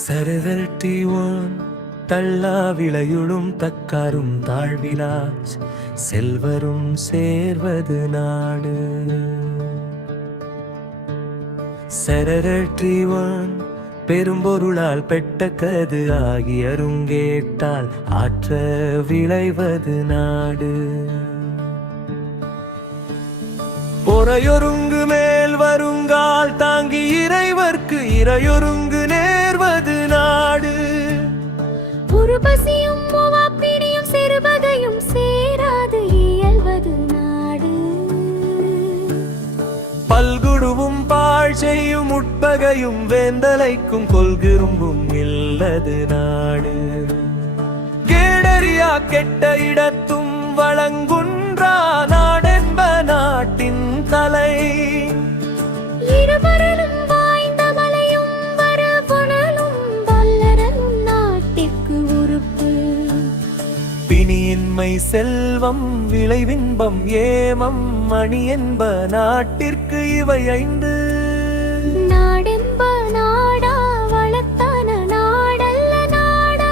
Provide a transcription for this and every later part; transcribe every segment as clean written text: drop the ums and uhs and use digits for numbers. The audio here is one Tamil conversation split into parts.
சரதல்டிவான் தள்ளா விளையுளும் தக்காரும் தாழ்விலாச் செல்வரும் சேர்வது நாடு. சரரற்றிவான் பெரும்பொருளால் பெட்டக்கது ஆகி அருங்கேட்டால் ஆற்ற விளைவது நாடு. பொறையொருங்கு மேல் வருங்கால் தாங்கி இறைவர்க்கு இறையொருங்கு நேர்வது நாடு. உருபசியும் பிணியும் சிறுபகையும் சேராது இயல்வது நாடு. பல்குடுவும் பாழ் செய்யும் உட்பகையும் வேந்தலைக்கும் கொள்கிரும்பும் இல்லது நாடு. கேடறியா கெட்ட இடத்தும் வழங்குன்றா நாடென்ப நாட்டின் தலை. இருவரலும் வாய்ந்த மலையும் வரவுணலும் வல்லரலும் நாட்டிற்கு உறுப்பு. பிணியின்மை செல்வம் விளைவின்பம் ஏமம் மணி என்ப நாட்டிற்கு இவை ஐந்து. நாடென்ப நாடா வளத்தான நாடல்ல நாட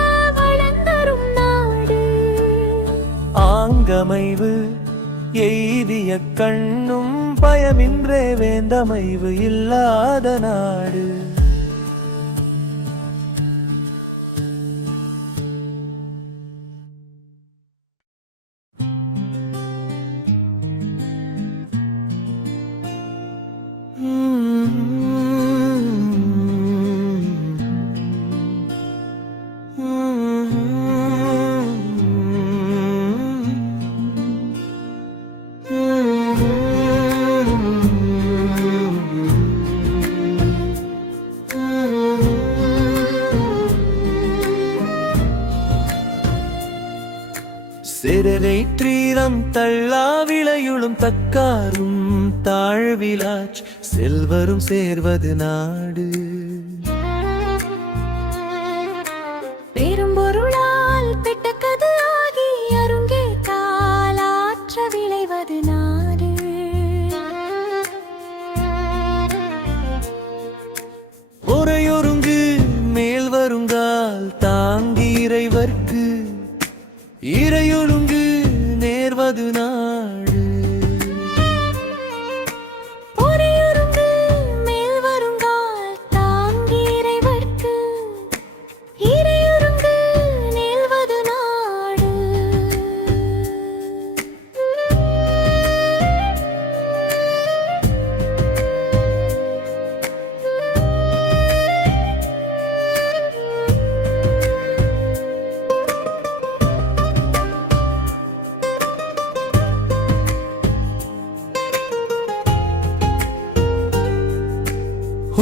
வளர்ந்தரும் நாடு. ஆங்கமைவு எய்திய கண்ணும் பயமின்றே வேந்தமைவு இல்லாத நாடு. சிறரேற்றீரம் தள்ளா விளையுளும் தக்காரும் தாழ்விலாச் செல்வரும் சேர்வது நாடு. பெரும்பொருளால் பெட்டக்கது ஆகி அருங்கே காலாற்ற விளைவது நாடு. பொறையொருங்கு மேல் வருங்கால் தாங்கி இறைவர்க்கு இறையொழுங்கு நேர்வது நாடு. பொறையொருங்கு மேல் வருங்கால் தாங்கி இறைவர்க்கு இறையொருங்கு நேர்வது நாடு.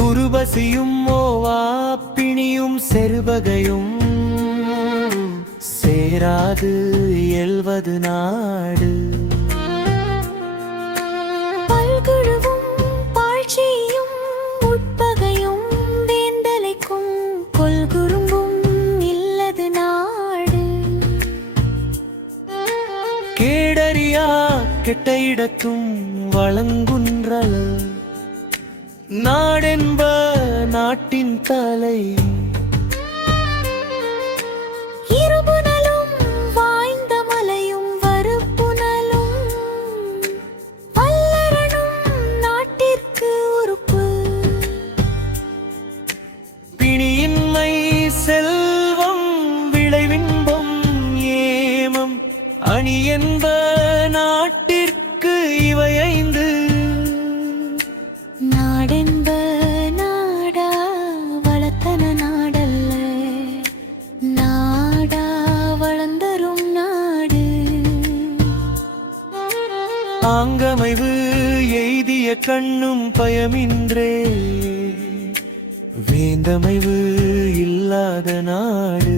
உருபசியும் பிணியும் செருபகையும் சேராது இயல்வது நாடு. பல்குழுவும் பாழ்ச்சியும் உட்பகையும் வேந்தலைக்கும் கொள்குறும்பும் இல்லது நாடு. கேடறியா கெட்ட இடத்தும் வழங்குன்றல நாடென்ப நாட்டின் தலை. இருபுணலும் வாய்ந்த மலையும் வருப்புணலும் வல்லரனும் நாட்டிற்கு உறுப்பு. பிணியின்மை செல்வம் விளைவின்பம் ஏமம் அணி என்ப நாட்டிற்கு இவை ஐந்து. நாடென்ப நாடா வளர்த்தன நாடல்ல நாடா வளர்ந்தரும் நாடு. ஆங்கமைவு எய்திய கண்ணும் பயமின்றே வேந்தமைவு இல்லாத நாடு.